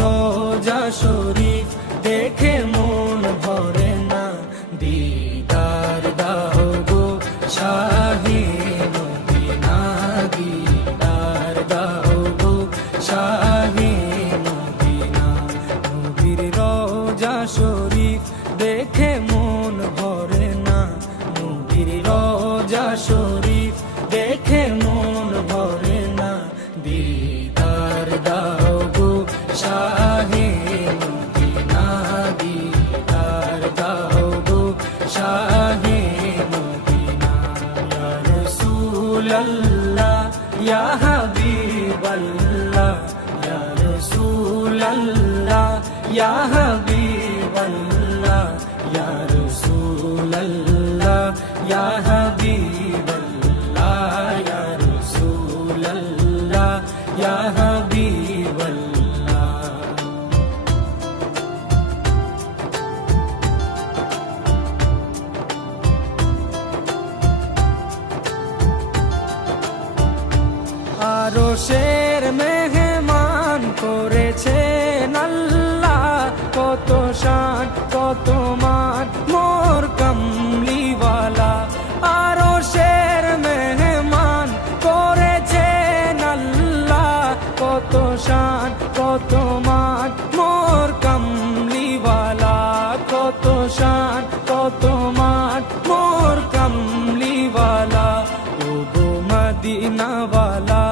রোজা শরীফ দেখে মন ভরে না, দিদার দাও গো শাহে মদিনা, দিদার দাও গো শাহে মদিনা। নবীর রোজা শরীফ দেখে মন ভরে না, নবীর রোজা শরীফ দেখে মন ভরে না, দিদার দাও গো শাহে মদিনা, দিদার দাও গো শাহে মদিনা। ইয়া রাসূলাল্লাহ ইয়া হাবিবাল্লাহ, ইয়া রাসূলাল্লাহ ইয়া হাবিবাল্লাহ, ইয়া রাসূলাল্লাহ ইয়া হাবিবাল্লাহ, ইয়া রাসূলাল্লাহ ইয়া হাবিবাল্লাহ। আরশের মেহমান করেছেন আল্লাহ, কত শান কত মান মোর কামলিওয়ালা। আরশের মেহমান করেছেন আল্লাহ, কত শান কত মান মোর কামলিওয়ালা, কত শান কত মান মোর কামলিওয়ালা। ও গো মদিনাওয়ালা,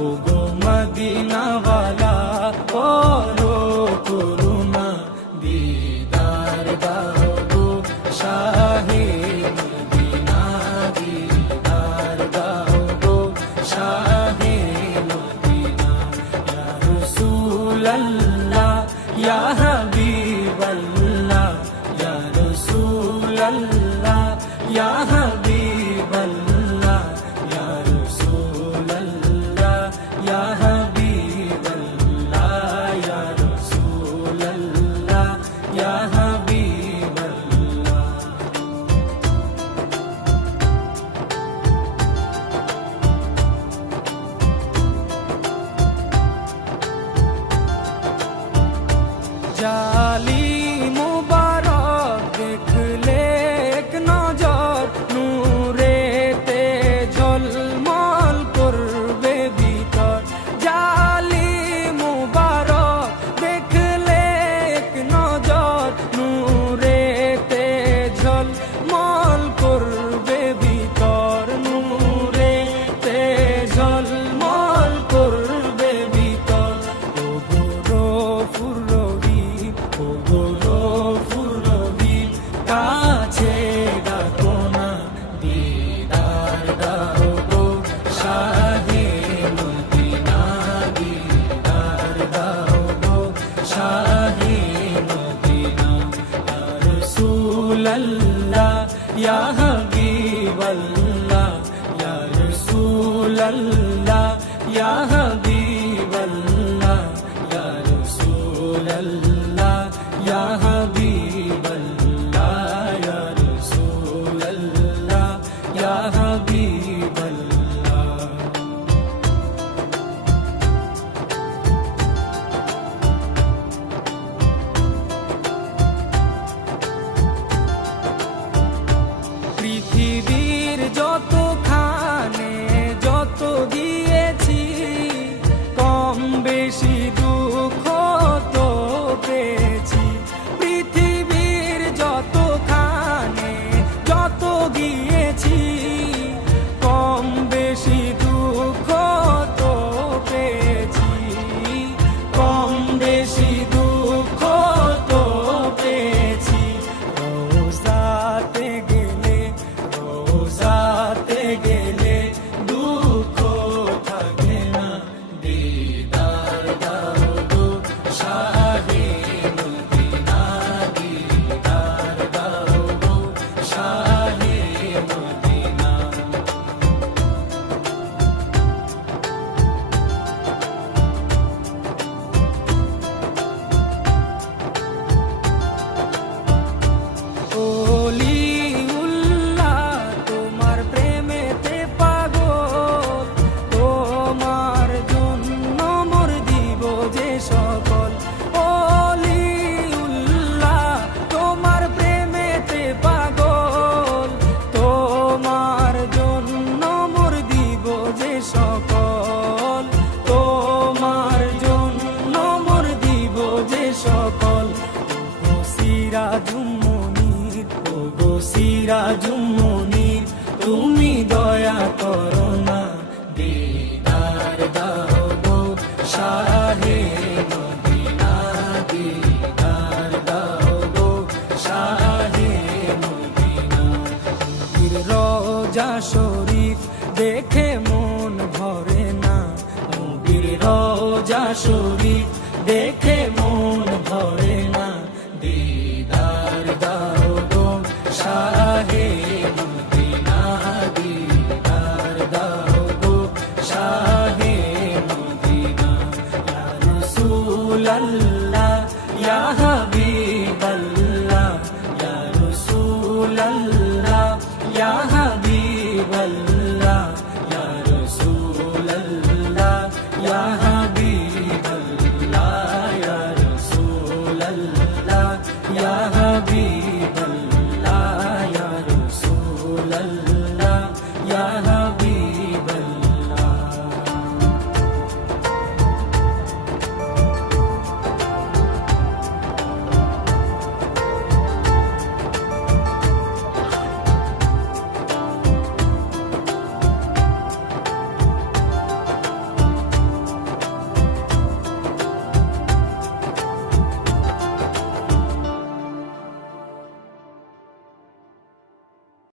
ও গো মদিনাওয়ালা, করো করুণা, দিদার দাও গো শাহে মদিনা, দিদার দাও গো শাহে মদিনা। ইয়া রাসূলাল্লাহ ইয়া হাবিবাল্লাহ, ইয়া রাসূলাল্লাহ ইয়া হাবিবাল্লাহ, ইয়া রাসূলাল্লাহ ইয়া হাবিবাল্লাহ, ইয়া রাসূলাল্লাহ ইয়া হাবিবাল্লাহ। জালি মুবারক দেখলে এক নজর, নূরেতে ঝলমল করবে ভিতর। জালি মুবারক দেখলে এক নজর, নূরেতে ঝলমল করবে ভিতর, নূরেতে ঝলমল করবে ভিতর। ও গো গফুর রহিম, ও গো গফুর রহিম, কাছে ডাকো না, দিদার দাও গো শাহে মদিনা, দিদার দাও গো শাহে মদিনা। ইয়া রাসূলাল্লাহ ইয়া হাবিবাল্লাহ, ইয়া রাসূলাল্লাহ ইয়া হাবিবাল্লাহ, ইয়া রাসূলাল্লাহ ইয়া হাবিবাল্লাহ, ইয়া রাসূলাল্লাহ ইয়া হাবিবাল্লাহ। পৃথিবীর যতখানে যত দিয়েছি, কম বেশি দুঃখ তো পেয়েছি। পৃথিবীর যতখানে যত গিয়েছি, কম বেশি দুঃখ তো পেয়েছি, কম বেশি দুঃখ তো পেয়েছি। রোজাতে গেলে, রোজাতে গেলে দুঃখ থাকে না, দিদার দাও গো শাহে মদিনা, দিদার দাও গো শাহে মদিনা। ওলিউল্লাহ তোমার প্রেমেতে পাগল, তোমার জন্য মোর দিব যে সকল। সিরাজুম মুনির, ও গো সিরাজুম মুনির, তুমি দয়া করো না, দিদার দাও গো শাহে মদিনা, দিদার দাও গো শাহে মদিনা। নবীর রওজা শরীফ দেখে মন ভরে না, নবীর রওজা শরীফ দেখে মন ভরে না, দিদার দাও গো শাহে মদিনা, দিদার দাও গো শাহে মদিনা। ইয়া রাসূলাল্লাহ ইয়া